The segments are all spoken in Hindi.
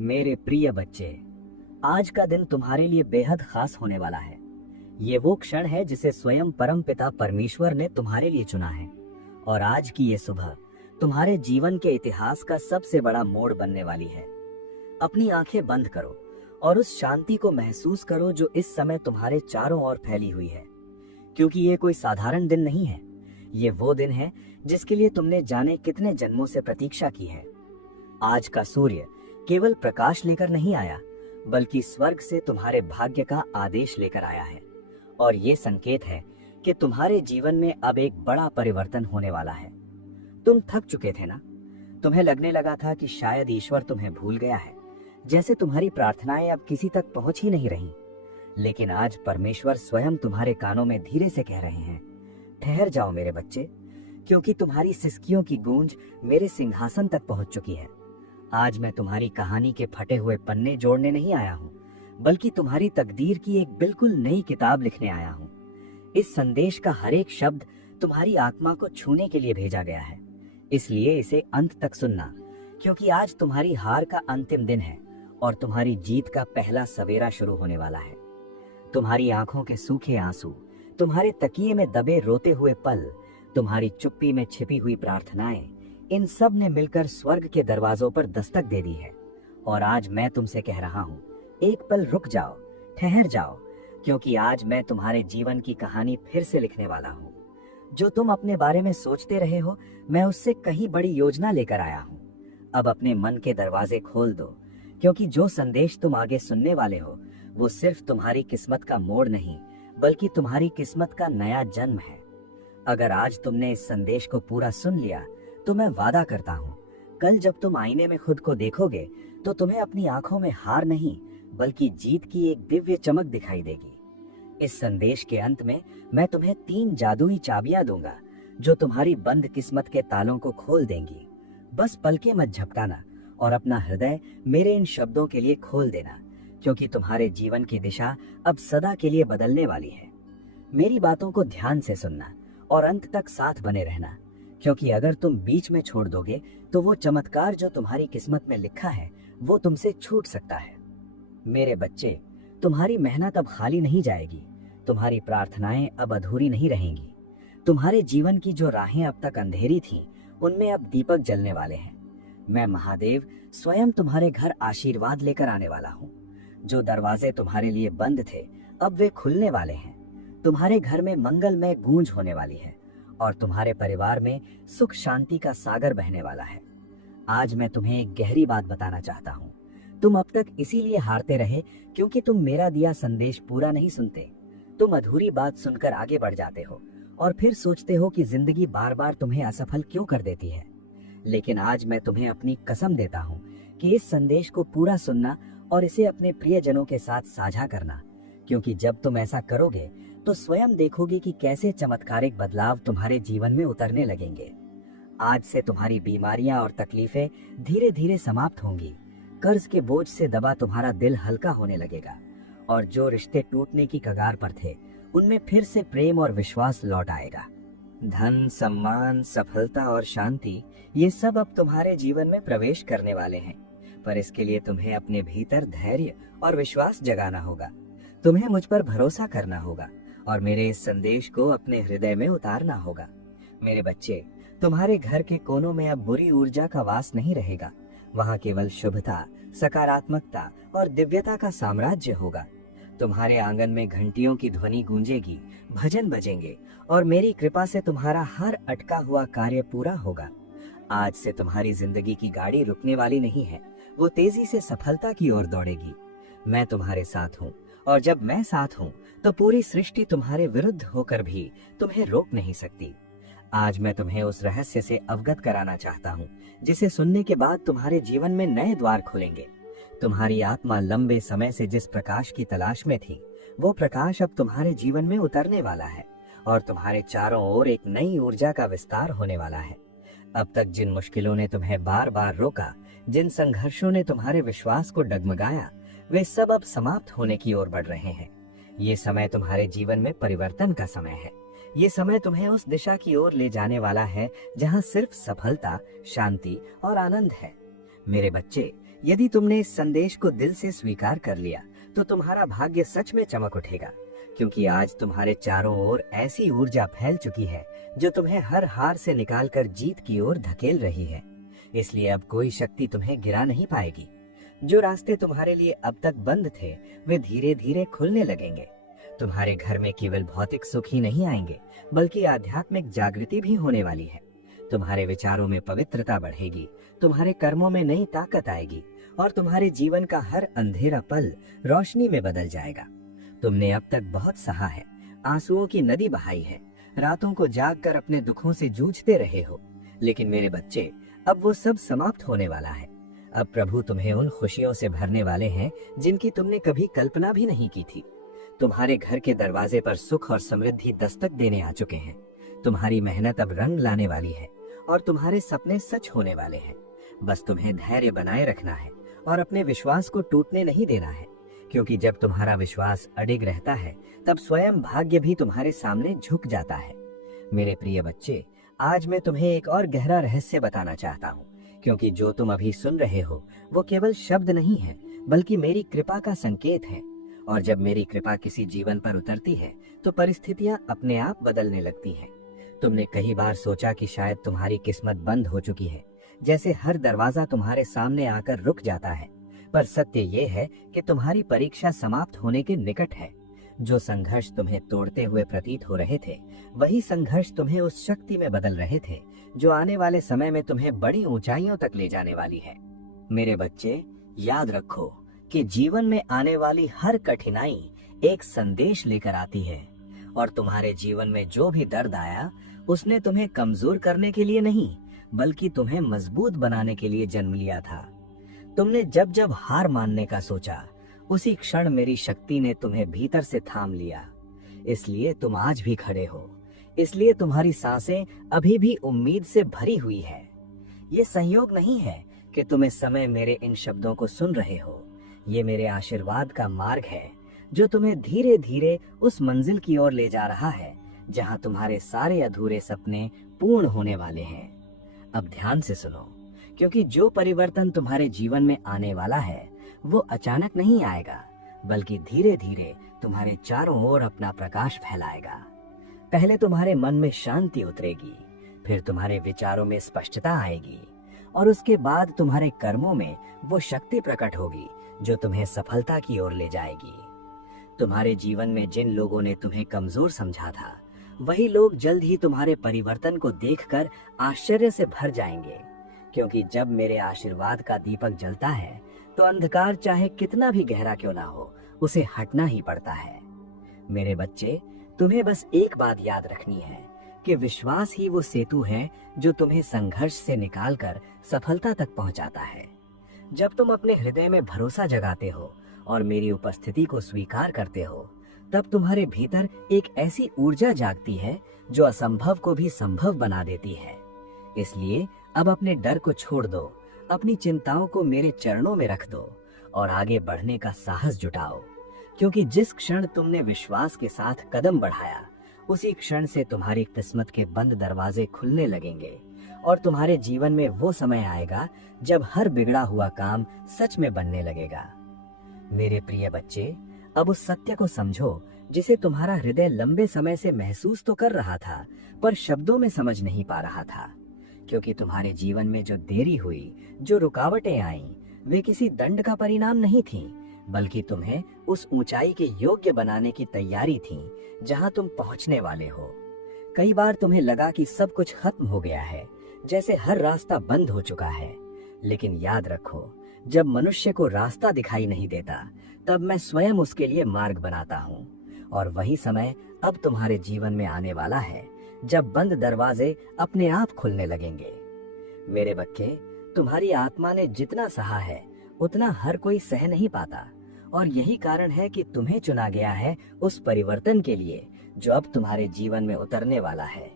मेरे प्रिय बच्चे, आज का दिन तुम्हारे लिए बेहद खास होने वाला है। ये वो क्षण है जिसे स्वयं परमपिता परमेश्वर ने तुम्हारे लिए चुना है। और आज की ये सुबह तुम्हारे जीवन के इतिहास का सबसे बड़ा मोड़ बनने वाली है। अपनी आंखें बंद करो और उस शांति को महसूस करो जो इस समय तुम्हारे चारों ओर फैली हुई है। क्योंकि ये कोई साधारण दिन नहीं है। ये वो दिन है जिसके लिए तुमने जाने कितने जन्मों से प्रतीक्षा की है। आज का सूर्य केवल प्रकाश लेकर नहीं आया, बल्कि स्वर्ग से तुम्हारे भाग्य का आदेश लेकर आया है। और ये संकेत है कि तुम्हारे जीवन में अब एक बड़ा परिवर्तन होने वाला है। तुम थक चुके थे ना? तुम्हें लगने लगा था कि शायद ईश्वर तुम्हें भूल गया है, जैसे तुम्हारी प्रार्थनाएं अब किसी तक पहुंच ही नहीं रही। लेकिन आज परमेश्वर स्वयं तुम्हारे कानों में धीरे से कह रहे हैं, ठहर जाओ मेरे बच्चे, क्योंकि तुम्हारी सिसकियों की गूंज मेरे सिंहासन तक पहुंच चुकी है। आज मैं तुम्हारी कहानी के फटे हुए पन्ने जोड़ने नहीं आया हूँ, बल्कि तुम्हारी तकदीर की एक बिल्कुल नई किताब लिखने आया हूँ। इस संदेश का हर एक शब्द तुम्हारी आत्मा को छूने के लिए भेजा गया है, इसलिए इसे अंत तक सुनना, क्योंकि आज तुम्हारी हार का अंतिम दिन है और तुम्हारी जीत का पहला सवेरा शुरू होने वाला है। तुम्हारी आंखों के सूखे आंसू, तुम्हारे तकिए में दबे रोते हुए पल, तुम्हारी चुप्पी में छिपी हुई प्रार्थनाएं, इन सब ने मिलकर स्वर्ग के दरवाजों पर दस्तक दे दी है। और आज मैं तुमसे कह रहा हूँ, एक पल रुक जाओ, ठहर जाओ, क्योंकि आज मैं तुम्हारे जीवन की कहानी फिर से लिखने वाला हूँ। जो तुम अपने बारे में सोचते रहे हो, मैं उससे कहीं बड़ी योजना लेकर आया हूँ। अब अपने मन के दरवाजे खोल दो, क्योंकि जो संदेश तुम आगे सुनने वाले हो, वो सिर्फ तुम्हारी किस्मत का मोड़ नहीं, बल्कि तुम्हारी किस्मत का नया जन्म है। अगर आज तुमने इस संदेश को पूरा सुन लिया, तो मैं वादा करता हूँ, कल जब तुम आईने में खुद को देखोगे, तो तुम्हें अपनी आंखों में हार नहीं, बल्कि जीत की एक दिव्य चमक दिखाई देगी। इस संदेश के अंत में मैं तुम्हें 3 जादुई चाबियां दूंगा, जो तुम्हारी बंद किस्मत के तालों को खोल देंगी। बस पलके मत झपकाना और अपना हृदय मेरे इन शब्दों के लिए खोल देना, क्योंकि तुम्हारे जीवन की दिशा अब सदा के लिए बदलने वाली है। मेरी बातों को ध्यान से सुनना और अंत तक साथ बने रहना, क्योंकि अगर तुम बीच में छोड़ दोगे, तो वो चमत्कार जो तुम्हारी किस्मत में लिखा है, वो तुमसे छूट सकता है। मेरे बच्चे, तुम्हारी मेहनत अब खाली नहीं जाएगी, तुम्हारी प्रार्थनाएं अब अधूरी नहीं रहेंगी। तुम्हारे जीवन की जो राहें अब तक अंधेरी थीं, उनमें अब दीपक जलने वाले हैं। मैं महादेव स्वयं तुम्हारे घर आशीर्वाद लेकर आने वाला हूँ। जो दरवाजे तुम्हारे लिए बंद थे, अब वे खुलने वाले हैं। तुम्हारे घर में मंगलमय गूंज होने वाली है और तुम्हारे परिवार में सुख शांति का सागर बहने वाला है। आज मैं तुम्हें एक गहरी बात बताना चाहता हूँ। तुम अब तक इसीलिए हारते रहे क्योंकि तुम मेरा दिया संदेश पूरा नहीं सुनते। तुम अधूरी बात सुनकर आगे बढ़ जाते हो और फिर सोचते हो कि जिंदगी बार बार तुम्हें असफल क्यों कर देती है। लेकिन आज मैं तुम्हें अपनी कसम देता हूँ कि इस संदेश को पूरा सुनना और इसे अपने प्रियजनों के साथ साझा करना, क्योंकि जब तुम ऐसा करोगे तो स्वयं देखोगे कि कैसे चमत्कारिक बदलाव तुम्हारे जीवन में उतरने लगेंगे। आज से तुम्हारी बीमारियां और तकलीफें धीरे धीरे समाप्त होंगी। कर्ज के बोझ से दबा तुम्हारा दिल हल्का होने लगेगा और जो रिश्ते टूटने की कगार पर थे, उनमें फिर से प्रेम और विश्वास लौट आएगा। धन, सम्मान, सफलता और शांति, ये सब अब तुम्हारे जीवन में प्रवेश करने वाले हैं। पर इसके लिए तुम्हें अपने भीतर धैर्य और विश्वास जगाना होगा। तुम्हें मुझ पर भरोसा करना होगा और मेरे इस संदेश को अपने हृदय में उतारना होगा। मेरे बच्चे, तुम्हारे घर के कोनों में अब बुरी ऊर्जा का वास नहीं रहेगा। वहाँ केवल शुभता, सकारात्मकता और दिव्यता का साम्राज्य होगा। तुम्हारे आंगन में घंटियों की ध्वनि गूंजेगी, भजन बजेंगे और मेरी कृपा से तुम्हारा हर अटका हुआ कार्य पूरा होगा। आज से तुम्हारी जिंदगी की गाड़ी रुकने वाली नहीं है, वो तेजी से सफलता की ओर दौड़ेगी। मैं तुम्हारे साथ हूँ और जब मैं साथ हूँ, तो पूरी सृष्टि तुम्हारे विरुद्ध होकर भी तुम्हें रोक नहीं सकती। आज मैं तुम्हें उस रहस्य से अवगत कराना चाहता हूँ, जिसे सुनने के बाद तुम्हारे जीवन में नए द्वार खुलेंगे। तुम्हारी आत्मा लंबे समय से जिस प्रकाश की तलाश में थी, वो प्रकाश अब तुम्हारे जीवन में उतरने वाला है और तुम्हारे चारों ओर एक नई ऊर्जा का विस्तार होने वाला है। अब तक जिन मुश्किलों ने तुम्हें बार बार रोका, जिन संघर्षों ने तुम्हारे विश्वास को डगमगाया, वे सब अब समाप्त होने की ओर बढ़ रहे हैं। ये समय तुम्हारे जीवन में परिवर्तन का समय है। ये समय तुम्हें उस दिशा की ओर ले जाने वाला है जहाँ सिर्फ सफलता, शांति और आनंद है। मेरे बच्चे, यदि तुमने इस संदेश को दिल से स्वीकार कर लिया तो तुम्हारा भाग्य सच में चमक उठेगा, क्योंकि आज तुम्हारे चारों ओर ऐसी ऊर्जा फैल चुकी है जो तुम्हें हर हार से निकालकर जीत की ओर धकेल रही है। इसलिए अब कोई शक्ति तुम्हें गिरा नहीं पाएगी। जो रास्ते तुम्हारे लिए अब तक बंद थे वे धीरे धीरे खुलने लगेंगे। तुम्हारे घर में केवल भौतिक सुख ही नहीं आएंगे, बल्कि आध्यात्मिक जागृति भी होने वाली है। तुम्हारे विचारों में पवित्रता बढ़ेगी, तुम्हारे कर्मों में नई ताकत आएगी और तुम्हारे जीवन का हर अंधेरा पल रोशनी में बदल जाएगा। तुमने अब तक बहुत सहा है, आंसुओं की नदी बहाई है, रातों को जागकर अपने दुखों से जूझते रहे हो। लेकिन मेरे बच्चे, अब वो सब समाप्त होने वाला है। अब प्रभु तुम्हें उन खुशियों से भरने वाले हैं जिनकी तुमने कभी कल्पना भी नहीं की थी। तुम्हारे घर के दरवाजे पर सुख और समृद्धि दस्तक देने आ चुके हैं। तुम्हारी मेहनत अब रंग लाने वाली है और तुम्हारे सपने सच होने वाले हैं। बस तुम्हें धैर्य बनाए रखना है और अपने विश्वास को टूटने नहीं देना है, क्योंकि जब तुम्हारा विश्वास अडिग रहता है तब स्वयं भाग्य भी तुम्हारे सामने झुक जाता है। मेरे प्रिय बच्चे, आज मैं तुम्हें एक और गहरा रहस्य बताना चाहता हूँ, क्योंकि जो तुम अभी सुन रहे हो वो केवल शब्द नहीं है, बल्कि मेरी कृपा का संकेत है। और जब मेरी कृपा किसी जीवन पर उतरती है तो परिस्थितियां अपने आप बदलने लगती हैं। तुमने कई बार सोचा कि शायद तुम्हारी किस्मत बंद हो चुकी है, जैसे हर दरवाजा तुम्हारे सामने आकर रुक जाता है। पर सत्य ये है कि तुम्हारी परीक्षा समाप्त होने के निकट है। जो संघर्ष तुम्हें तोड़ते हुए प्रतीत हो रहे थे, वही संघर्ष तुम्हें उस शक्ति में बदल रहे थे जो आने वाले समय में तुम्हें बड़ी ऊंचाइयों तक ले जाने वाली है। मेरे बच्चे, याद रखो कि जीवन में आने वाली हर कठिनाई एक संदेश लेकर आती है, और तुम्हारे जीवन में जो भी दर्द आया उसने तुम्हें कमजोर करने के लिए नहीं, बल्कि तुम्हें मजबूत बनाने के लिए जन्म लिया था। तुमने जब जब हार मानने का सोचा, उसी क्षण मेरी शक्ति ने तुम्हें भीतर से थाम लिया। इसलिए तुम आज भी खड़े हो, इसलिए तुम्हारी सांसें अभी भी उम्मीद से भरी हुई है। ये संयोग नहीं है कि तुम इस समय मेरे इन शब्दों को सुन रहे हो। ये मेरे आशीर्वाद का मार्ग है जो तुम्हें धीरे धीरे उस मंजिल की ओर ले जा रहा है जहां तुम्हारे सारे अधूरे सपने पूर्ण होने वाले हैं। अब ध्यान से सुनो, क्योंकि जो परिवर्तन तुम्हारे जीवन में आने वाला है वो अचानक नहीं आएगा, बल्कि धीरे धीरे तुम्हारे चारों ओर अपना प्रकाश फैलाएगा। पहले तुम्हारे मन में शांति उतरेगी, फिर तुम्हारे विचारों में स्पष्टता आएगी, और उसके बाद तुम्हारे कर्मों में वो शक्ति प्रकट होगी जो तुम्हें सफलता की ओर ले जाएगी। तुम्हारे जीवन में जिन लोगों ने तुम्हें कमजोर समझा था, वही लोग जल्द ही तुम्हारे परिवर्तन को देखकर आश्चर्य से भर जाएंगे, क्योंकि जब मेरे आशीर्वाद का दीपक जलता है तो अंधकार चाहे कितना भी गहरा क्यों ना हो, उसे हटना ही पड़ता है। मेरे बच्चे, तुम्हें बस एक बात याद रखनी है कि विश्वास ही वो सेतु है जो तुम्हें संघर्ष से निकालकर सफलता तक पहुंचाता है। जब तुम अपने हृदय में भरोसा जगाते हो और मेरी उपस्थिति को स्वीकार करते हो, तब तुम्हारे भीतर एक ऐसी ऊर्जा जागती है जो असंभव को भी संभव बना देती है। इसलिए अब अपने डर को छोड़ दो, अपनी चिंताओं को मेरे चरणों में रख दो और आगे बढ़ने का साहस जुटाओ, क्योंकि जिस क्षण तुमने विश्वास के साथ कदम बढ़ाया, उसी क्षण से तुम्हारी किस्मत के बंद दरवाजे खुलने लगेंगे और तुम्हारे जीवन में वो समय आएगा जब हर बिगड़ा हुआ काम सच में बनने लगेगा। मेरे प्रिय बच्चे, अब उस सत्य को समझो जिसे तुम्हारा हृदय लंबे समय से महसूस तो कर रहा था, पर शब्दों में समझ नहीं पा रहा था, क्योंकि तुम्हारे जीवन में जो देरी हुई, जो रुकावटें आईं, वे किसी दंड का परिणाम नहीं थीं, बल्कि तुम्हें उस ऊंचाई के योग्य बनाने की तैयारी थी जहां तुम पहुंचने वाले हो। कई बार तुम्हें लगा कि सब कुछ खत्म हो गया है, जैसे हर रास्ता बंद हो चुका है, लेकिन याद रखो, जब मनुष्य को रास्ता दिखाई नहीं देता, तब मैं स्वयं उसके लिए मार्ग बनाता हूँ। और वही समय अब तुम्हारे जीवन में आने वाला है जब बंद दरवाजे अपने आप खुलने लगेंगे। मेरे बच्चे, तुम्हारी आत्मा ने जितना सहा है उतना हर कोई सह नहीं पाता, और यही कारण है कि तुम्हें चुना गया है उस परिवर्तन के लिए जो अब तुम्हारे जीवन में उतरने वाला है।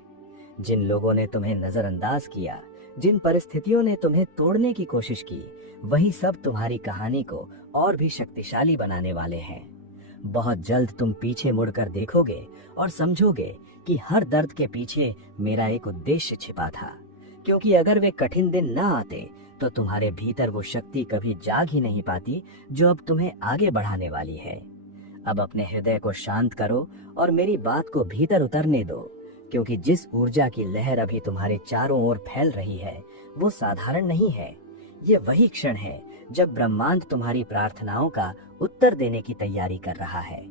जिन लोगों ने तुम्हें नजरअंदाज किया, जिन परिस्थितियों ने तुम्हें तोड़ने की कोशिश की, वही सब तुम्हारी कहानी को और भी शक्तिशाली बनाने वाले हैं। बहुत जल्द तुम पीछे मुड़कर देखोगे और समझोगे कि हर दर्द के पीछे मेरा एक उद्देश्य छिपा था, क्योंकि अगर वे कठिन दिन न आते तो तुम्हारे भीतर वो शक्ति कभी जाग ही नहीं पाती जो अब तुम्हें आगे बढ़ाने वाली है। अब अपने हृदय को शांत करो और मेरी बात को भीतर उतरने दो, क्योंकि जिस ऊर्जा की लहर अभी तुम्हारे चारों ओर फैल रही है वो साधारण नहीं है। ये वही क्षण है जब ब्रह्मांड तुम्हारी प्रार्थनाओं का उत्तर देने की तैयारी कर रहा है।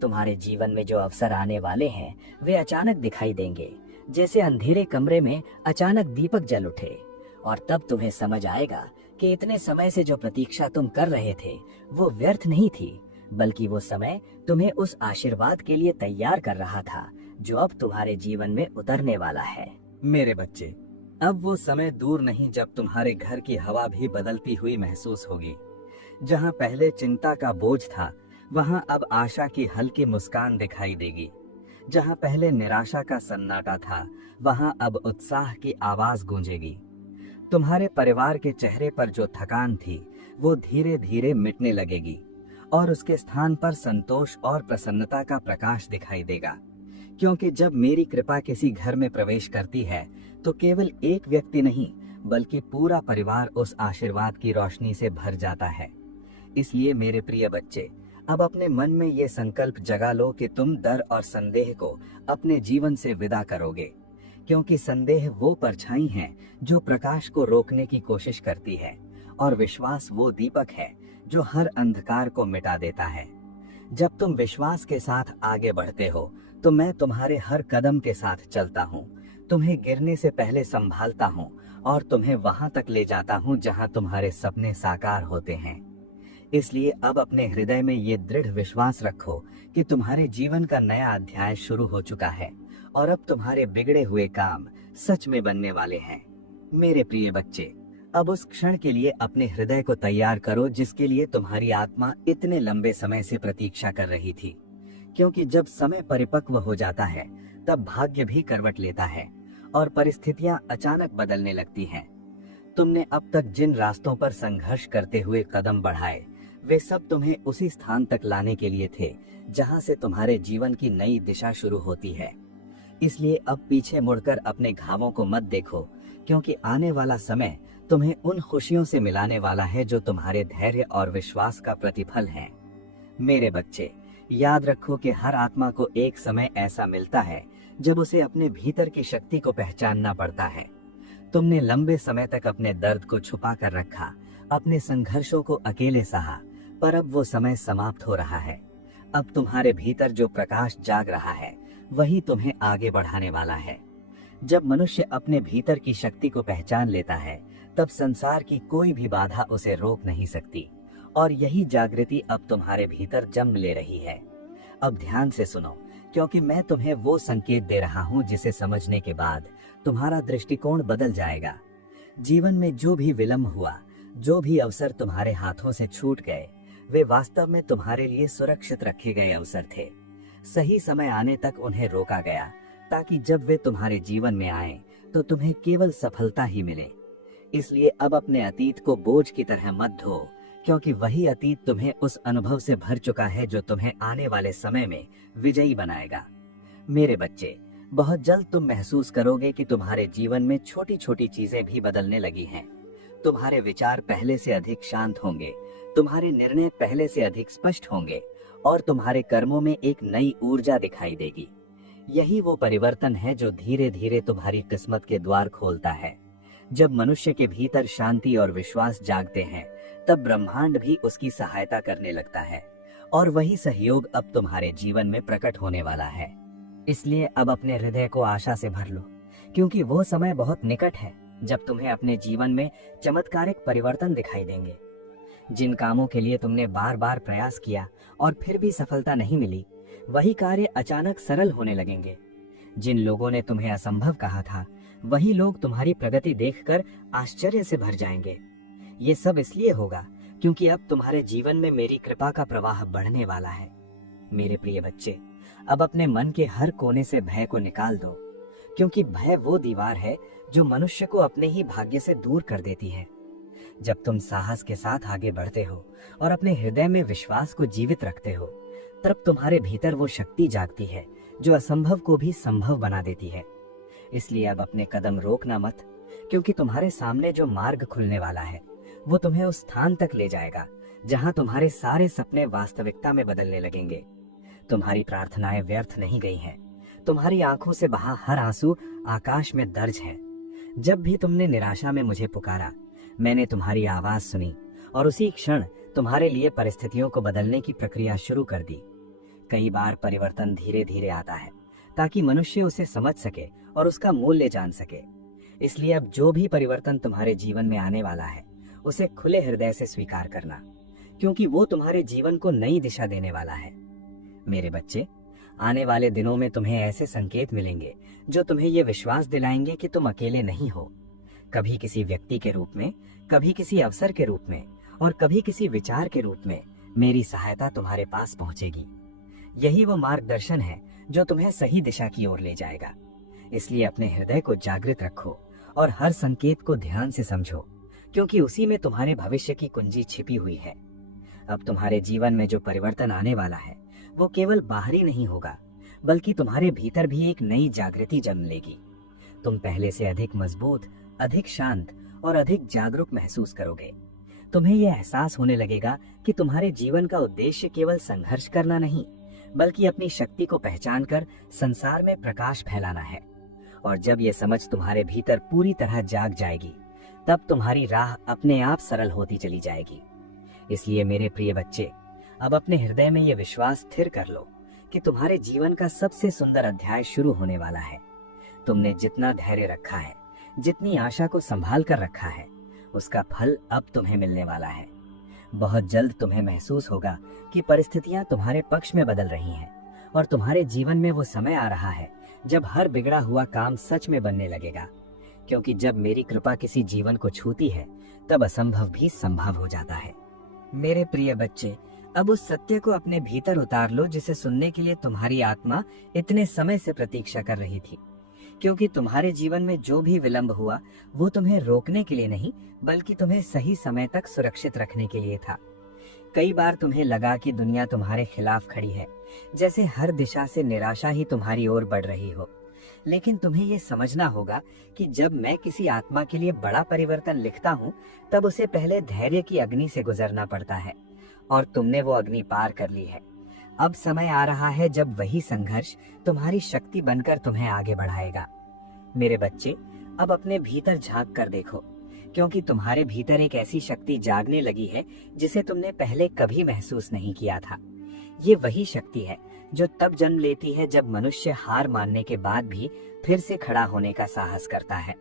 तुम्हारे जीवन में जो अवसर आने वाले हैं वे अचानक दिखाई देंगे, जैसे अंधेरे कमरे में अचानक दीपक जल उठे, और तब तुम्हें समझ आएगा कि इतने समय से जो प्रतीक्षा तुम कर रहे थे वो व्यर्थ नहीं थी, बल्कि वो समय तुम्हें उस आशीर्वाद के लिए तैयार कर रहा था जो अब तुम्हारे जीवन में उतरने वाला है। मेरे बच्चे, अब वो समय दूर नहीं जब तुम्हारे घर की हवा भी बदलती हुई महसूस होगी। जहाँ पहले चिंता का बोझ था वहाँ अब आशा की हल्की मुस्कान दिखाई देगी। जहाँ पहले निराशा का सन्नाटा था वहाँ अब उत्साह की आवाज गूंजेगी। तुम्हारे परिवार के चेहरे पर जो थकान थी वो धीरे धीरे मिटने लगेगी और उसके स्थान पर संतोष और प्रसन्नता का प्रकाश दिखाई देगा। क्योंकि जब मेरी कृपा किसी घर में प्रवेश करती है तो केवल एक व्यक्ति नहीं बल्कि पूरा परिवार उस आशीर्वाद की रोशनी से भर जाता है। इसलिए मेरे प्रिय बच्चे, अब अपने मन में ये संकल्प जगा लो कि तुम डर और संदेह को अपने जीवन से विदा करोगे, क्योंकि संदेह वो परछाई है जो प्रकाश को रोकने की कोशिश करती है, और विश्वास वो दीपक है जो हर अंधकार को मिटा देता है। जब तुम विश्वास के साथ आगे बढ़ते हो तो मैं तुम्हारे हर कदम के साथ चलता हूँ, तुम्हें गिरने से पहले संभालता हूँ और तुम्हें वहां तक ले जाता हूँ जहाँ तुम्हारे सपने साकार होते हैं। इसलिए अब अपने हृदय में ये दृढ़ विश्वास रखो कि तुम्हारे जीवन का नया अध्याय शुरू हो चुका है और अब तुम्हारे बिगड़े हुए काम सच में बनने वाले हैं। मेरे प्रिय बच्चे, अब उस क्षण के लिए अपने हृदय को तैयार करो जिसके लिए तुम्हारी आत्मा इतने लंबे समय से प्रतीक्षा कर रही थी। क्योंकि जब समय परिपक्व हो जाता है तब भाग्य भी करवट लेता है और परिस्थितियां अचानक बदलने लगती हैं। तुमने अब तक जिन रास्तों पर संघर्ष करते हुए कदम बढ़ाए वे सब तुम्हें उसी स्थान तक लाने के लिए थे जहां से तुम्हारे जीवन की नई दिशा शुरू होती है। इसलिए अब पीछे मुड़कर अपने घावों को मत देखो, क्योंकि आने वाला समय तुम्हें उन खुशियों से मिलाने वाला है जो तुम्हारे धैर्य और विश्वास का प्रतिफल है। मेरे बच्चे, याद रखो कि हर आत्मा को एक समय ऐसा मिलता है जब उसे अपने भीतर की शक्ति को पहचानना पड़ता है। तुमने लंबे समय तक अपने दर्द को छुपा कर रखा, अपने संघर्षों को अकेले सहा, पर अब वो समय समाप्त हो रहा है। अब तुम्हारे भीतर जो प्रकाश जाग रहा है वही तुम्हें आगे बढ़ाने वाला है। जब मनुष्य अपने भीतर की शक्ति को पहचान लेता है तब संसार की कोई भी बाधा उसे रोक नहीं सकती, और यही जागृति अब तुम्हारे भीतर जन्म ले रही है। अब ध्यान से सुनो, क्योंकि मैं तुम्हें वो संकेत दे रहा हूँ जिसे समझने के बाद तुम्हारा दृष्टिकोण बदल जाएगा। जीवन में जो भी विलंब हुआ, जो भी अवसर तुम्हारे हाथों से छूट गए, वे वास्तव में तुम्हारे लिए सुरक्षित रखे गए अवसर थे। सही समय आने तक उन्हें रोका गया ताकि जब वे तुम्हारे जीवन में आए तो तुम्हें केवल सफलता ही मिले। इसलिए अब अपने अतीत को बोझ की तरह मत ढो, क्योंकि वही अतीत तुम्हें उस अनुभव से भर चुका है जो तुम्हें आने वाले समय में विजयी बनाएगा। मेरे बच्चे, बहुत जल्द तुम महसूस करोगे कि तुम्हारे जीवन में छोटी छोटी चीजें भी बदलने लगी हैं। तुम्हारे विचार पहले से अधिक शांत होंगे, तुम्हारे निर्णय पहले से अधिक स्पष्ट होंगे और तुम्हारे कर्मों में एक नई ऊर्जा दिखाई देगी। यही वो परिवर्तन है जो धीरे धीरे तुम्हारी किस्मत के द्वार खोलता है। जब मनुष्य के भीतर शांति और विश्वास जागते हैं तब ब्रह्मांड भी उसकी सहायता करने लगता है, और वही सहयोग अब तुम्हारे जीवन में प्रकट होने वाला है। इसलिए अब अपने हृदय को आशा से भर लो, क्योंकि वो समय बहुत निकट है जब तुम्हें अपने जीवन में चमत्कारिक परिवर्तन दिखाई देंगे। जिन कामों के लिए तुमने बार बार प्रयास किया और फिर भी सफलता नहीं मिली, वही कार्य अचानक सरल होने लगेंगे। जिन लोगों ने तुम्हें असंभव कहा था, वही लोग तुम्हारी प्रगति देखकर आश्चर्य से भर जाएंगे। ये सब इसलिए होगा क्योंकि अब तुम्हारे जीवन में मेरी कृपा का प्रवाह बढ़ने वाला है। मेरे प्रिय बच्चे, अब अपने मन के हर कोने से भय को निकाल दो, क्योंकि भय वो दीवार है जो मनुष्य को अपने ही भाग्य से दूर कर देती है। जब तुम साहस के साथ आगे बढ़ते हो और अपने हृदय में विश्वास को जीवित रखते हो, तब तुम्हारे भीतर वो शक्ति जागती है जो असंभव को भी संभव बना देती है। इसलिए अब अपने कदम रोकना मत, क्योंकि तुम्हारे सामने जो मार्ग खुलने वाला है वो तुम्हें उस स्थान तक ले जाएगा जहां तुम्हारे सारे सपने वास्तविकता में बदलने लगेंगे। तुम्हारी प्रार्थनाएं व्यर्थ नहीं गई हैं। तुम्हारी आंखों से बहा हर आंसू आकाश में दर्ज है। जब भी तुमने निराशा में मुझे पुकारा, मैंने तुम्हारी आवाज सुनी और उसी क्षण तुम्हारे लिए परिस्थितियों को बदलने की प्रक्रिया शुरू कर दी। कई बार परिवर्तन धीरे धीरे आता है ताकि मनुष्य उसे समझ सके और उसका मूल्य जान सके। इसलिए अब जो भी परिवर्तन तुम्हारे जीवन में आने वाला है उसे खुले हृदय से स्वीकार करना, क्योंकि वो तुम्हारे जीवन को नई दिशा देने वाला है। मेरे बच्चे, आने वाले दिनों में तुम्हें ऐसे संकेत मिलेंगे जो तुम्हें ये विश्वास दिलाएंगे कि तुम अकेले नहीं हो। कभी किसी व्यक्ति के रूप में, कभी किसी अवसर के रूप में और कभी किसी विचार के रूप में मेरी सहायता तुम्हारे पास पहुंचेगी। यही वो मार्गदर्शन है जो तुम्हें सही दिशा की ओर ले जाएगा। इसलिए अपने हृदय को जागृत रखो और हर संकेत को ध्यान से समझो, क्योंकि उसी में तुम्हारे भविष्य की कुंजी छिपी हुई है। अब तुम्हारे जीवन में जो परिवर्तन आने वाला है वो केवल बाहरी नहीं होगा, बल्कि तुम्हारे भीतर भी एक नई जागृति जन्म लेगी। तुम पहले से अधिक मजबूत, अधिक शांत और अधिक जागरूक महसूस करोगे। तुम्हें यह एहसास होने लगेगा कि तुम्हारे जीवन का उद्देश्य केवल संघर्ष करना नहीं, बल्कि अपनी शक्ति को पहचान कर संसार में प्रकाश फैलाना है। और जब यह समझ तुम्हारे भीतर पूरी तरह जाग जाएगी, तब तुम्हारी राह अपने आप सरल होती चली जाएगी। इसलिए मेरे प्रिय बच्चे, अब अपने हृदय में यह विश्वास स्थिर कर लो कि तुम्हारे जीवन का सबसे सुंदर अध्याय शुरू होने वाला है। तुमने जितना धैर्य रखा है, जितनी आशा को संभाल कर रखा है, उसका फल अब तुम्हें मिलने वाला है। बहुत जल्द तुम्हें महसूस होगा कि परिस्थितियां तुम्हारे पक्ष में बदल रही हैं और तुम्हारे जीवन में वो समय आ रहा है जब हर बिगड़ा हुआ काम सच में बनने लगेगा। क्योंकि जब मेरी कृपा किसी जीवन को छूती है, तब असंभव भी संभव हो जाता है। मेरे प्रिय बच्चे, अब उस सत्य को अपने भीतर उतार लो जिसे सुनने के लिए तुम्हारी आत्मा इतने समय से प्रतीक्षा कर रही थी। क्योंकि तुम्हारे जीवन में जो भी विलंब हुआ वो तुम्हें रोकने के लिए नहीं, बल्कि तुम्हें सही समय तक सुरक्षित रखने के लिए था। कई बार तुम्हें लगा कि दुनिया तुम्हारे खिलाफ खड़ी है, जैसे हर दिशा से निराशा ही तुम्हारी ओर बढ़ रही हो। लेकिन तुम्हें ये समझना होगा कि जब मैं किसी आत्मा के लिए बड़ा परिवर्तन लिखता हूँ, तब उसे पहले धैर्य की अग्नि से गुजरना पड़ता है, और तुमने वो अग्नि पार कर ली है। अब समय आ रहा है जब वही संघर्ष तुम्हारी शक्ति बनकर तुम्हें आगे बढ़ाएगा। मेरे बच्चे, अब अपने भीतर झांक कर देखो, क्योंकि तुम्हारे भीतर एक ऐसी शक्ति जागने लगी है जिसे तुमने पहले कभी महसूस नहीं किया था। ये वही शक्ति है जो तब जन्म लेती है जब मनुष्य हार मानने के बाद भी फिर से खड़ा होने का साहस करता है।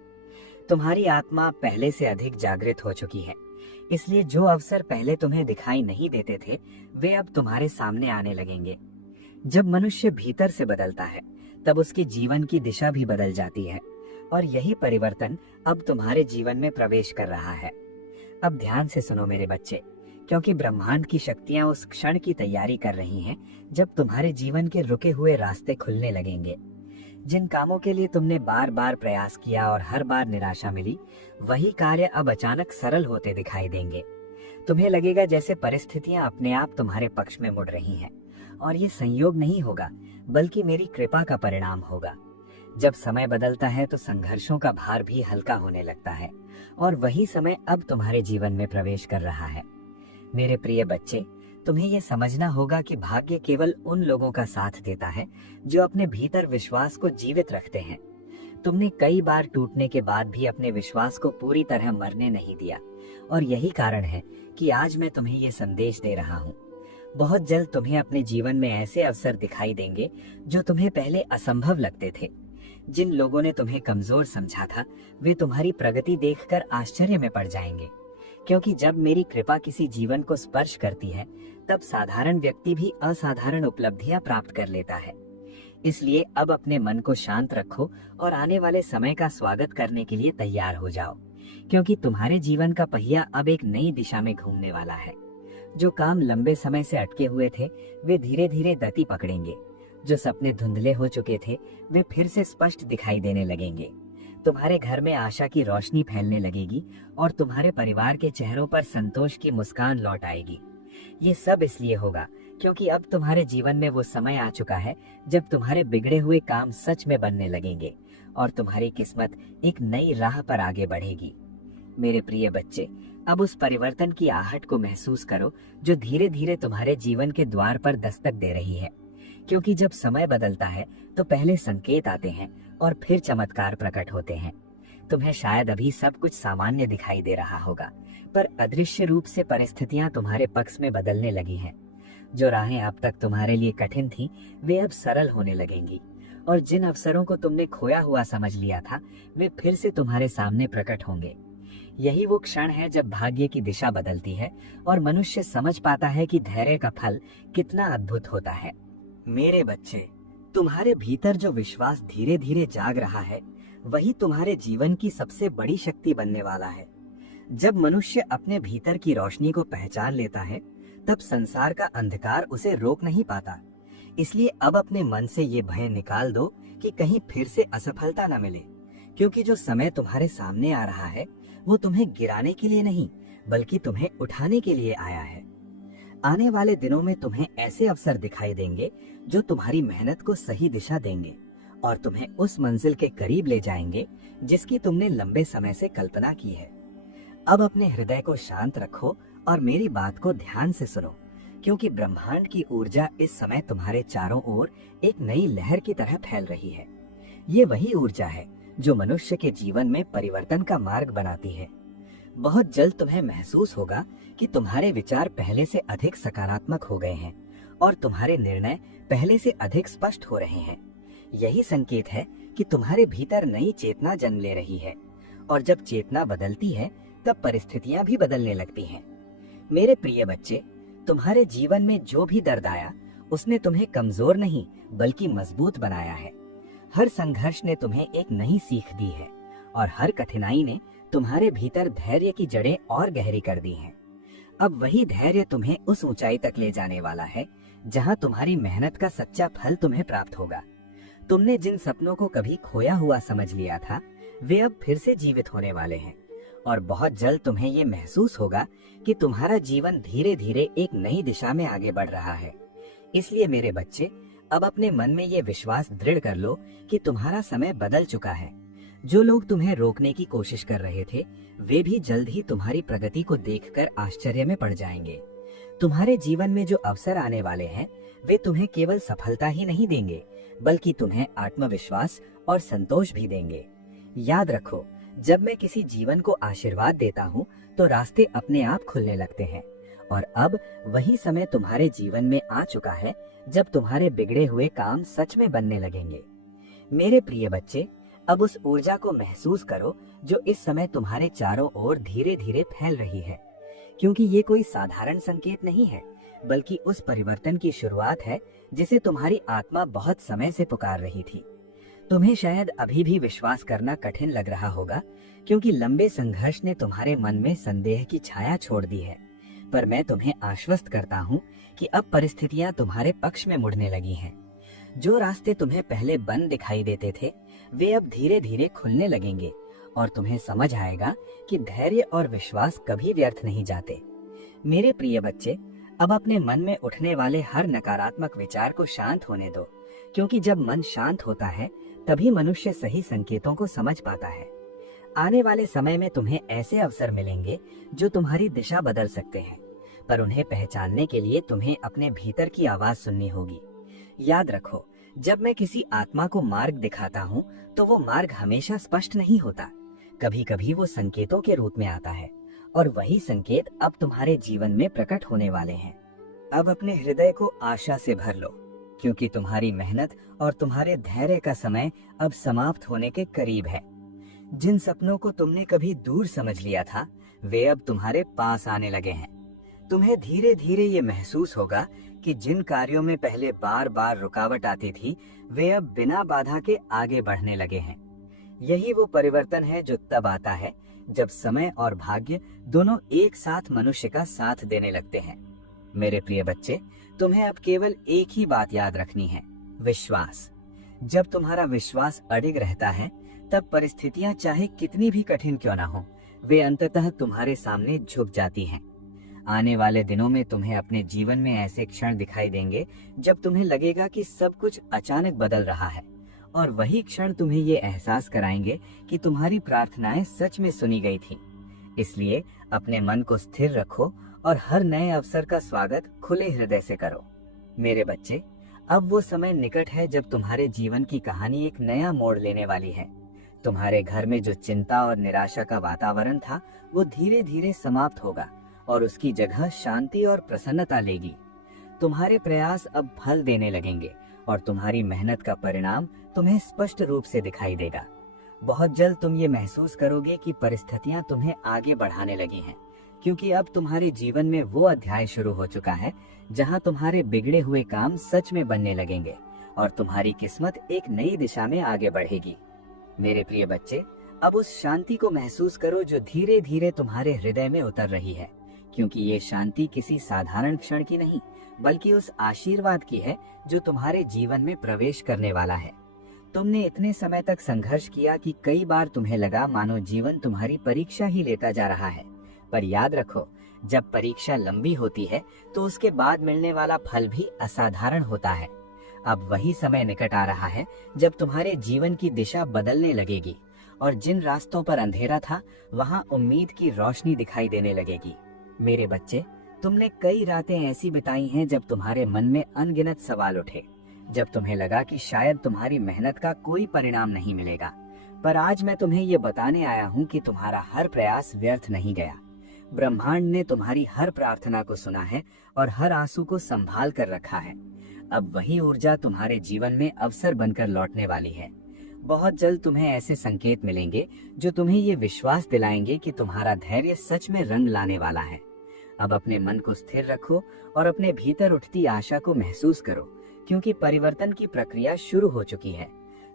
तुम्हारी आत्मा पहले से अधिक जागृत हो चुकी है, इसलिए जो अवसर पहले तुम्हें दिखाई नहीं देते थे, वे अब तुम्हारे सामने आने लगेंगे। जब मनुष्य भीतर से बदलता है, तब उसके जीवन की दिशा भी बदल जाती है, और यही परिवर्तन अब तुम्हारे जीवन में प्रवेश कर रहा है। अब ध्यान से सुनो मेरे बच्चे, क्योंकि ब्रह्मांड की शक्तियां उस क्षण की तैयारी कर रही हैं जब तुम्हारे जीवन के रुके हुए रास्ते खुलने लगेंगे। जिन कामों के लिए तुमने बार बार प्रयास किया और हर बार निराशा मिली, वही कार्य अब अचानक सरल होते दिखाई देंगे। तुम्हें लगेगा जैसे परिस्थितियां अपने आप तुम्हारे पक्ष में मुड़ रही हैं, और ये संयोग नहीं होगा, बल्कि मेरी कृपा का परिणाम होगा। जब समय बदलता है तो संघर्षों का भार भी हल्का होने लगता है, और वही समय अब तुम्हारे जीवन में प्रवेश कर रहा है। मेरे प्रिय बच्चे, तुम्हें यह समझना होगा कि भाग्य केवल उन लोगों का साथ देता है जो अपने भीतर विश्वास को जीवित रखते हैं। तुमने कई बार टूटने के बाद भी अपने विश्वास को पूरी तरह मरने नहीं दिया, और यही कारण है कि आज मैं तुम्हें ये संदेश दे रहा हूँ। बहुत जल्द तुम्हें अपने जीवन में ऐसे अवसर दिखाई देंगे जो तुम्हें पहले असंभव लगते थे। जिन लोगों ने तुम्हें कमजोर समझा था, वे तुम्हारी प्रगति देखकर आश्चर्य में पड़ जाएंगे, क्योंकि जब मेरी कृपा किसी जीवन को स्पर्श करती है, तब साधारण व्यक्ति भी असाधारण उपलब्धियां प्राप्त कर लेता है। इसलिए अब अपने मन को शांत रखो और आने वाले समय का स्वागत करने के लिए तैयार हो जाओ, क्योंकि तुम्हारे जीवन का पहिया अब एक नई दिशा में घूमने वाला है। जो काम लंबे समय से अटके हुए थे, वे धीरे धीरे गति पकड़ेंगे। जो सपने धुंधले हो चुके थे, वे फिर से स्पष्ट दिखाई देने लगेंगे। तुम्हारे घर में आशा की रोशनी फैलने लगेगी और तुम्हारे परिवार के चेहरों पर संतोष की मुस्कान लौट आएगी। ये सब इसलिए होगा क्योंकि अब तुम्हारे जीवन में वो समय आ चुका है जब तुम्हारे बिगड़े हुए काम सच में बनने लगेंगे, और तुम्हारी किस्मत एक नई राह पर आगे बढ़ेगी। मेरे प्रिय बच्चे, अब उस परिवर्तन की आहट को महसूस करो जो धीरे धीरे तुम्हारे जीवन के द्वार पर दस्तक दे रही है। क्योंकि जब समय बदलता है तो पहले संकेत आते हैं और फिर चमत्कार प्रकट होते हैं। तुम्हें शायद अभी सब कुछ सामान्य दिखाई दे रहा होगा, पर अदृश्य रूप से परिस्थितियां तुम्हारे पक्ष में बदलने लगी हैं। जो राहें अब तक तुम्हारे लिए कठिन थी, वे अब सरल होने लगेंगी, और जिन अवसरों को तुमने खोया हुआ समझ लिया था, वे फिर से तुम्हारे सामने प्रकट होंगे। यही वो क्षण है जब भाग्य की दिशा बदलती है और मनुष्य समझ पाता है कि धैर्य का फल कितना अद्भुत होता है। मेरे बच्चे, तुम्हारे भीतर जो विश्वास धीरे धीरे जाग रहा है, वही तुम्हारे जीवन की सबसे बड़ी शक्ति बनने वाला है। जब मनुष्य अपने भीतर की रोशनी को पहचान लेता है, तब संसार का अंधकार उसे रोक नहीं पाता। इसलिए अब अपने मन से ये भय निकाल दो कि कहीं फिर से असफलता न मिले, क्योंकि जो समय तुम्हारे सामने आ रहा है वो तुम्हें गिराने के लिए नहीं, बल्कि तुम्हें उठाने के लिए आया है। आने वाले दिनों में तुम्हें ऐसे अवसर दिखाई देंगे जो तुम्हारी मेहनत को सही दिशा देंगे और तुम्हें उस मंजिल के करीब ले जाएंगे जिसकी तुमने लंबे समय से कल्पना की है। अब अपने हृदय को शांत रखो और मेरी बात को ध्यान से सुनो, क्योंकि ब्रह्मांड की ऊर्जा इस समय तुम्हारे चारों ओर एक नई लहर की तरह फैल रही है। ये वही ऊर्जा है जो मनुष्य के जीवन में परिवर्तन का मार्ग बनाती है। बहुत जल्द तुम्हें महसूस होगा कि तुम्हारे विचार पहले से अधिक सकारात्मक हो गए हैं और तुम्हारे निर्णय पहले से अधिक स्पष्ट हो रहे हैं। यही संकेत है कि तुम्हारे भीतर नई चेतना जन्म ले रही है, और जब चेतना बदलती है तब परिस्थितियां भी बदलने लगती हैं। मेरे प्रिय बच्चे, तुम्हारे जीवन में जो भी दर्द आया, उसने तुम्हें कमजोर नहीं बल्कि मजबूत बनाया है। हर संघर्ष ने तुम्हें एक नई सीख दी है और हर कठिनाई ने तुम्हारे भीतर धैर्य की जड़ें और गहरी कर दी हैं। अब वही धैर्य तुम्हें उस ऊंचाई तक ले जाने वाला है जहां तुम्हारी मेहनत का सच्चा फल तुम्हें प्राप्त होगा। तुमने जिन सपनों को कभी खोया हुआ समझ लिया था, वे अब फिर से जीवित होने वाले हैं, और बहुत जल्द तुम्हें ये महसूस होगा कि तुम्हारा जीवन धीरे धीरे एक नई दिशा में आगे बढ़ रहा है। इसलिए मेरे बच्चे, अब अपने मन में ये विश्वास दृढ़ कर लो कि तुम्हारा समय बदल चुका है। जो लोग तुम्हें रोकने की कोशिश कर रहे थे, वे भी जल्द ही तुम्हारी प्रगति को देखकर आश्चर्य में पड़ जाएंगे। तुम्हारे जीवन में जो अवसर आने वाले हैं, वे तुम्हें केवल सफलता ही नहीं देंगे, बल्कि तुम्हें आत्मविश्वास और संतोष भी देंगे। याद रखो, जब मैं किसी जीवन को आशीर्वाद देता हूँ तो रास्ते अपने आप खुलने लगते हैं, और अब वही समय तुम्हारे जीवन में आ चुका है जब तुम्हारे बिगड़े हुए काम सच में बनने लगेंगे। मेरे प्रिय बच्चे, अब उस ऊर्जा को महसूस करो जो इस समय तुम्हारे चारों ओर धीरे धीरे फैल रही है, क्योंकि ये कोई साधारण संकेत नहीं है, बल्कि उस परिवर्तन की शुरुआत है जिसे तुम्हारी आत्मा बहुत समय से पुकार रही थी। तुम्हें शायद अभी भी विश्वास करना कठिन लग रहा होगा, क्योंकि लंबे संघर्ष ने तुम्हारे मन में संदेह की छाया छोड़ दी है, पर मैं तुम्हें आश्वस्त करता हूँ कि अब परिस्थितियां तुम्हारे पक्ष में मुड़ने लगी हैं। जो रास्ते तुम्हें पहले बंद दिखाई देते थे, वे अब धीरे धीरे खुलने लगेंगे, और तुम्हें समझ आएगा कि धैर्य और विश्वास कभी व्यर्थ नहीं जाते। मेरे प्रिय बच्चे, अब अपने मन में उठने वाले हर नकारात्मक विचार को शांत होने दो, क्योंकि जब मन शांत होता है तभी मनुष्य सही संकेतों को समझ पाता है। आने वाले समय में तुम्हें ऐसे अवसर मिलेंगे जो तुम्हारी दिशा बदल सकते हैं, पर उन्हें पहचानने के लिए तुम्हें अपने भीतर की आवाज सुननी होगी। याद रखो, जब मैं किसी आत्मा को मार्ग दिखाता हूँ तो वो मार्ग हमेशा स्पष्ट नहीं होता। कभी कभी वो संकेतों के रूप में आता है, और वही संकेत अब तुम्हारे जीवन में प्रकट होने वाले हैं। अब अपने हृदय को आशा से भर लो, क्योंकि तुम्हारी मेहनत और तुम्हारे धैर्य का समय अब समाप्त होने के करीब है। जिन सपनों को तुमने कभी दूर समझ लिया था, वे अब तुम्हारे पास आने लगे हैं। तुम्हें धीरे धीरे ये महसूस होगा कि जिन कार्यों में पहले बार बार रुकावट आती थी, वे अब बिना बाधा के आगे बढ़ने लगे हैं। यही वो परिवर्तन है जो तब आता है जब समय और भाग्य दोनों एक साथ मनुष्य का साथ देने लगते हैं। मेरे प्रिय बच्चे, तुम्हें अब केवल एक ही बात याद रखनी है, विश्वास। जब तुम्हारा विश्वास अडिग रहता है, तब परिस्थितियां चाहे कितनी भी कठिन क्यों ना हो, वे अंततः तुम्हारे सामने झुक जाती हैं। आने वाले दिनों में तुम्हें अपने जीवन में ऐसे क्षण दिखाई देंगे जब तुम्हें लगेगा कि सब कुछ अचानक बदल रहा है और वही क्षण तुम्हें ये एहसास कराएंगे कि तुम्हारी प्रार्थनाएं सच में सुनी गई थी। इसलिए अपने मन को स्थिर रखो और हर नए अवसर का स्वागत खुले हृदय से करो। मेरे बच्चे, अब वो समय निकट है जब तुम्हारे जीवन की कहानी एक नया मोड़ लेने वाली है। तुम्हारे घर में जो चिंता और निराशा का वातावरण था, वो धीरे धीरे समाप्त होगा और उसकी जगह शांति और प्रसन्नता लेगी। तुम्हारे प्रयास अब फल देने लगेंगे और तुम्हारी मेहनत का परिणाम तुम्हें स्पष्ट रूप से दिखाई देगा। बहुत जल्द तुम ये महसूस करोगे कि परिस्थितियां तुम्हें आगे बढ़ाने लगी हैं, क्योंकि अब तुम्हारे जीवन में वो अध्याय शुरू हो चुका है जहां तुम्हारे बिगड़े हुए काम सच में बनने लगेंगे और तुम्हारी किस्मत एक नई दिशा में आगे बढ़ेगी। मेरे प्रिय बच्चे, अब उस शांति को महसूस करो जो धीरे धीरे तुम्हारे हृदय में उतर रही है, क्योंकि ये शांति किसी साधारण क्षण की नहीं, बल्कि उस आशीर्वाद की है जो तुम्हारे जीवन में प्रवेश करने वाला है। तुमने इतने समय तक संघर्ष किया कि कई बार तुम्हें लगा मानो जीवन तुम्हारी परीक्षा ही लेता जा रहा है। पर याद रखो, जब परीक्षा लंबी होती है तो उसके बाद मिलने वाला फल भी असाधारण होता है। अब वही समय निकट आ रहा है जब तुम्हारे जीवन की दिशा बदलने लगेगी और जिन रास्तों पर अंधेरा था, वहां उम्मीद की रोशनी दिखाई देने लगेगी। मेरे बच्चे, तुमने कई रातें ऐसी बिताई हैं जब तुम्हारे मन में अनगिनत सवाल उठे, जब तुम्हें लगा कि शायद तुम्हारी मेहनत का कोई परिणाम नहीं मिलेगा। पर आज मैं तुम्हें ये बताने आया हूँ कि तुम्हारा हर प्रयास व्यर्थ नहीं गया। ब्रह्मांड ने तुम्हारी हर प्रार्थना को सुना है और हर आंसू को संभाल कर रखा है। अब वही ऊर्जा तुम्हारे जीवन में अवसर बनकर लौटने वाली है। बहुत जल्द तुम्हें ऐसे संकेत मिलेंगे जो तुम्हें ये विश्वास दिलाएंगे कि तुम्हारा धैर्य सच में रंग लाने वाला है। अब अपने मन को स्थिर रखो और अपने भीतर उठती आशा को महसूस करो, क्योंकि परिवर्तन की प्रक्रिया शुरू हो चुकी है।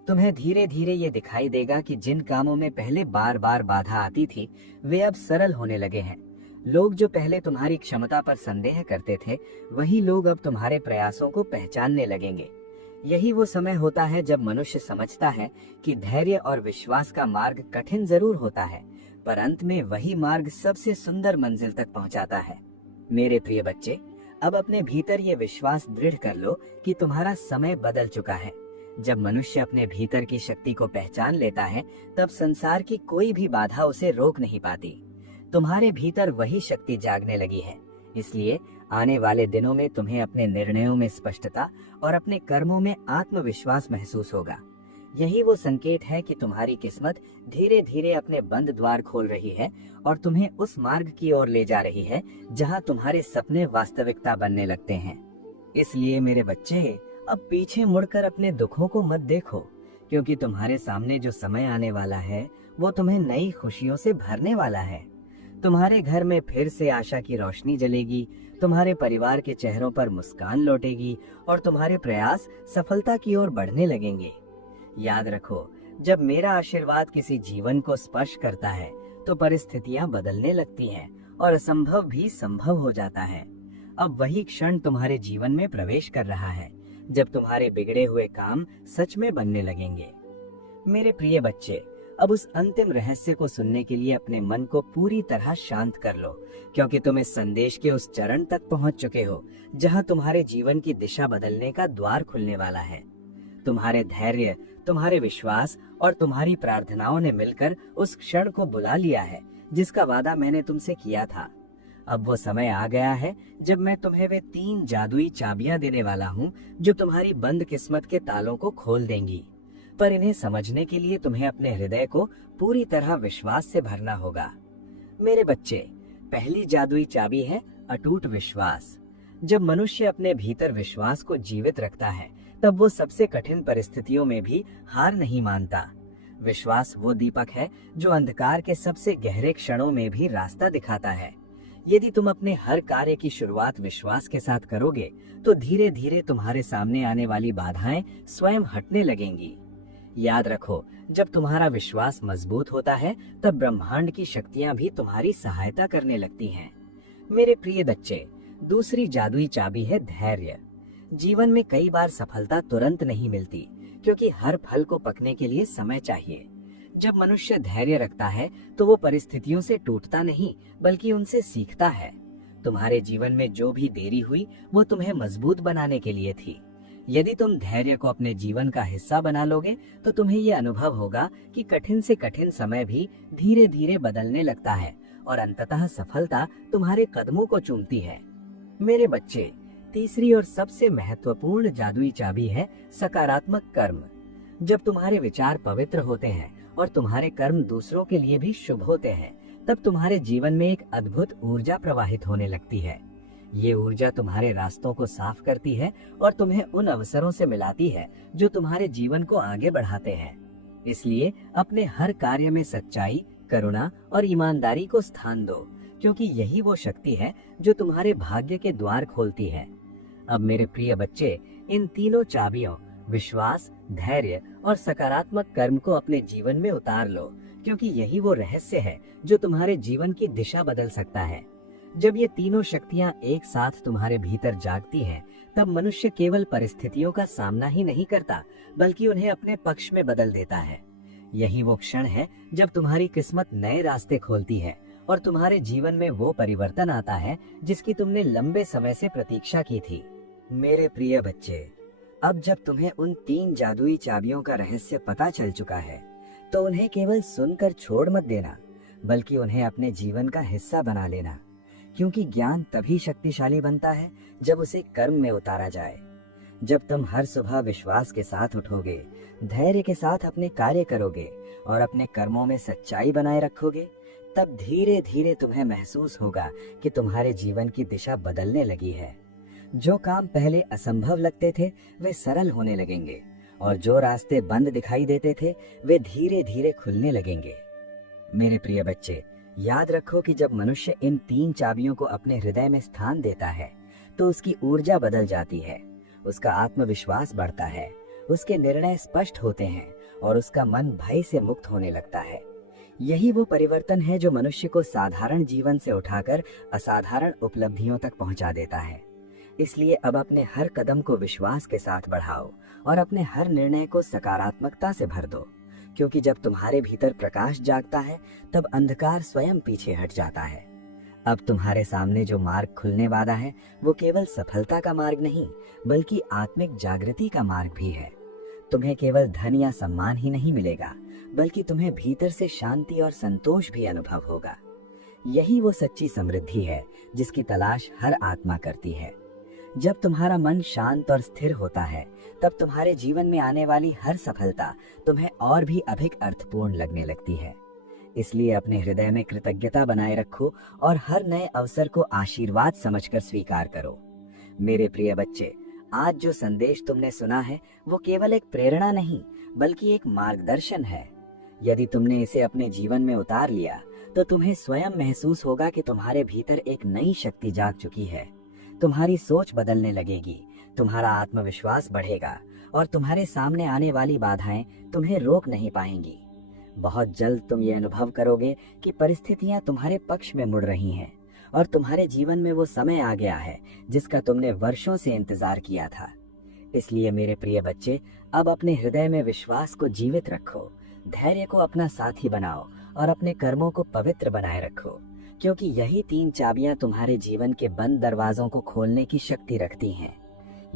तुम्हें धीरे धीरे ये दिखाई देगा कि जिन कामों में पहले बार बार बाधा आती थी, वे अब सरल होने लगे हैं। लोग जो पहले तुम्हारी क्षमता पर संदेह करते थे, वही लोग अब तुम्हारे प्रयासों को पहचानने लगेंगे। यही वो समय होता है जब मनुष्य समझता है कि धैर्य और विश्वास का मार्ग कठिन जरूर होता है, पर अंत में वही मार्ग सबसे सुंदर मंजिल तक पहुंचाता है। मेरे प्रिय बच्चे, अब अपने भीतर ये विश्वास दृढ़ कर लो कि तुम्हारा समय बदल चुका है। जब मनुष्य अपने भीतर की शक्ति को पहचान लेता है, तब संसार की कोई भी बाधा उसे रोक नहीं पाती। तुम्हारे भीतर वही शक्ति जागने लगी है, इसलिए आने वाले दिनों में तुम्हें अपने निर्णयों में स्पष्टता और अपने कर्मों में आत्मविश्वास महसूस होगा। यही वो संकेत है कि तुम्हारी किस्मत धीरे धीरे अपने बंद द्वार खोल रही है और तुम्हें उस मार्ग की ओर ले जा रही है जहां तुम्हारे सपने वास्तविकता बनने लगते हैं। इसलिए मेरे बच्चे, अब पीछे मुड़कर अपने दुखों को मत देखो, क्योंकि तुम्हारे सामने जो समय आने वाला है वो तुम्हें नई खुशियों से भरने वाला है। तुम्हारे घर में फिर से आशा की रोशनी जलेगी, तुम्हारे परिवार के चेहरों पर मुस्कान लौटेगी और तुम्हारे प्रयास सफलता की ओर बढ़ने लगेंगे। याद रखो, जब मेरा आशीर्वाद किसी जीवन को स्पर्श करता है तो परिस्थितियां बदलने लगती हैं और असंभव भी संभव हो जाता है। अब वही क्षण तुम्हारे जीवन में प्रवेश कर रहा है जब तुम्हारे बिगड़े हुए काम सच में बनने लगेंगे। मेरे प्रिय बच्चे, अब उस अंतिम रहस्य को सुनने के लिए अपने मन को पूरी तरह शांत कर लो, क्योंकि तुम इस संदेश के उस चरण तक पहुंच चुके हो जहां तुम्हारे जीवन की दिशा बदलने का द्वार खुलने वाला है। तुम्हारे धैर्य, तुम्हारे विश्वास और तुम्हारी प्रार्थनाओं ने मिलकर उस क्षण को बुला लिया है जिसका वादा मैंने तुमसे किया था। अब वो समय आ गया है जब मैं तुम्हें वे 3 जादुई चाबियां देने वाला हूँ जो तुम्हारी बंद किस्मत के तालों को खोल देंगी। पर इन्हें समझने के लिए तुम्हें अपने हृदय को पूरी तरह विश्वास से भरना होगा। मेरे बच्चे, पहली जादुई चाबी है अटूट विश्वास। जब मनुष्य अपने भीतर विश्वास को जीवित रखता है, तब वो सबसे कठिन परिस्थितियों में भी हार नहीं मानता। विश्वास वो दीपक है जो अंधकार के सबसे गहरे क्षणों में भी रास्ता दिखाता है। यदि तुम अपने हर कार्य की शुरुआत विश्वास के साथ करोगे, तो धीरे धीरे तुम्हारे सामने आने वाली बाधाएं स्वयं हटने लगेंगी। याद रखो, जब तुम्हारा विश्वास मजबूत होता है, तब ब्रह्मांड की शक्तियां भी तुम्हारी सहायता करने लगती हैं। मेरे प्रिय बच्चे, दूसरी जादुई चाबी है धैर्य। जीवन में कई बार सफलता तुरंत नहीं मिलती, क्योंकि हर फल को पकने के लिए समय चाहिए। जब मनुष्य धैर्य रखता है तो वो परिस्थितियों से टूटता नहीं, बल्कि उनसे सीखता है। तुम्हारे जीवन में जो भी देरी हुई वो तुम्हें मजबूत बनाने के लिए थी। यदि तुम धैर्य को अपने जीवन का हिस्सा बना लोगे तो तुम्हें ये अनुभव होगा कि कठिन से कठिन समय भी धीरे धीरे बदलने लगता है और अंततः सफलता तुम्हारे कदमों को चूमती है। मेरे बच्चे, तीसरी और सबसे महत्वपूर्ण जादुई चाबी है सकारात्मक कर्म। जब तुम्हारे विचार पवित्र होते हैं और तुम्हारे कर्म दूसरों के लिए भी शुभ होते हैं, तब तुम्हारे जीवन में एक अद्भुत ऊर्जा प्रवाहित होने लगती है। ये ऊर्जा तुम्हारे रास्तों को साफ करती है और तुम्हें उन अवसरों से मिलाती है जो तुम्हारे जीवन को आगे बढ़ाते हैं। इसलिए अपने हर कार्य में सच्चाई, करुणा और ईमानदारी को स्थान दो, क्योंकि यही वो शक्ति है जो तुम्हारे भाग्य के द्वार खोलती है। अब मेरे प्रिय बच्चे, इन तीनों चाबियों विश्वास, धैर्य और सकारात्मक कर्म को अपने जीवन में उतार लो, क्योंकि यही वो रहस्य है जो तुम्हारे जीवन की दिशा बदल सकता है। जब ये तीनों शक्तियां एक साथ तुम्हारे भीतर जागती हैं, तब मनुष्य केवल परिस्थितियों का सामना ही नहीं करता, बल्कि उन्हें अपने पक्ष में बदल देता है। यही वो क्षण है जब तुम्हारी किस्मत नए रास्ते खोलती है और तुम्हारे जीवन में वो परिवर्तन आता है जिसकी तुमने लंबे समय से प्रतीक्षा की थी। मेरे प्रिय बच्चे, अब जब तुम्हें उन 3 जादुई चाबियों का रहस्य पता चल चुका है, तो उन्हें केवल सुनकर छोड़ मत देना, बल्कि उन्हें अपने जीवन का हिस्सा बना लेना, क्योंकि ज्ञान तभी शक्तिशाली बनता है जब उसे कर्म में उतारा जाए। जब तुम हर सुबह विश्वास के साथ उठोगे, धैर्य के साथ अपने कार्य करोगे और अपने कर्मों में सच्चाई बनाए रखोगे, तब धीरे धीरे तुम्हें महसूस होगा कि तुम्हारे जीवन की दिशा बदलने लगी है। जो काम पहले असंभव लगते थे वे सरल होने लगेंगे और जो रास्ते बंद दिखाई देते थे वे धीरे धीरे खुलने लगेंगे। मेरे प्रिय बच्चे, याद रखो कि जब मनुष्य इन 3 चाबियों को अपने हृदय में स्थान देता है तो उसकी ऊर्जा बदल जाती है, उसका आत्मविश्वास बढ़ता है, उसके निर्णय स्पष्ट होते हैं और उसका मन भय से मुक्त होने लगता है। यही वो परिवर्तन है जो मनुष्य को साधारण जीवन से उठाकर असाधारण उपलब्धियों तक पहुंचा देता है। इसलिए अब अपने हर कदम को विश्वास के साथ बढ़ाओ और अपने हर निर्णय को सकारात्मकता से भर दो, क्योंकि जब तुम्हारे भीतर प्रकाश जागता है तब अंधकार स्वयं पीछे हट जाता है। अब तुम्हारे सामने जो मार्ग खुलने वाला है वो केवल सफलता का मार्ग नहीं, बल्कि आत्मिक जागृति का मार्ग भी है। तुम्हें केवल धन या सम्मान ही नहीं मिलेगा, बल्कि तुम्हें भीतर से शांति और संतोष भी अनुभव होगा। यही वो सच्ची समृद्धि है जिसकी तलाश हर आत्मा करती है। जब तुम्हारा मन शांत और स्थिर होता है, तब तुम्हारे जीवन में आने वाली हर सफलता तुम्हें और भी अधिक अर्थपूर्ण लगने लगती है। इसलिए अपने हृदय में कृतज्ञता बनाए रखो और हर नए अवसर को आशीर्वाद समझकर स्वीकार करो। मेरे प्रिय बच्चे, आज जो संदेश तुमने सुना है वो केवल एक प्रेरणा नहीं, बल्कि एक मार्गदर्शन है। यदि तुमने इसे अपने जीवन में उतार लिया तो तुम्हें स्वयं महसूस होगा कि तुम्हारे भीतर एक नई शक्ति जाग चुकी है। तुम्हारी सोच बदलने लगेगी, तुम्हारा आत्मविश्वास बढ़ेगा और तुम्हारे सामने आने वाली बाधाएं तुम्हें रोक नहीं पाएंगी। बहुत जल्द तुम ये अनुभव करोगे कि परिस्थितियां तुम्हारे पक्ष में मुड़ रही हैं और तुम्हारे जीवन में वो समय आ गया है जिसका तुमने वर्षों से इंतजार किया था। इसलिए मेरे प्रिय बच्चे, अब अपने हृदय में विश्वास को जीवित रखो, धैर्य को अपना साथी बनाओ और अपने कर्मों को पवित्र बनाए रखो, क्योंकि यही 3 चाबियां तुम्हारे जीवन के बंद दरवाजों को खोलने की शक्ति रखती हैं।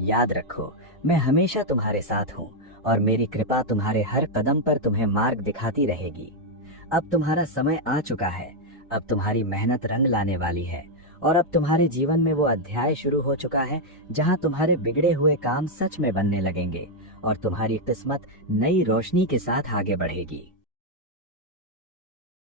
याद रखो, मैं हमेशा तुम्हारे साथ हूँ और मेरी कृपा तुम्हारे हर कदम पर तुम्हें मार्ग दिखाती रहेगी। अब तुम्हारा समय आ चुका है, अब तुम्हारी मेहनत रंग लाने वाली है और अब तुम्हारे जीवन में वो अध्याय शुरू हो चुका है जहाँ तुम्हारे बिगड़े हुए काम सच में बनने लगेंगे और तुम्हारी किस्मत नई रोशनी के साथ आगे बढ़ेगी।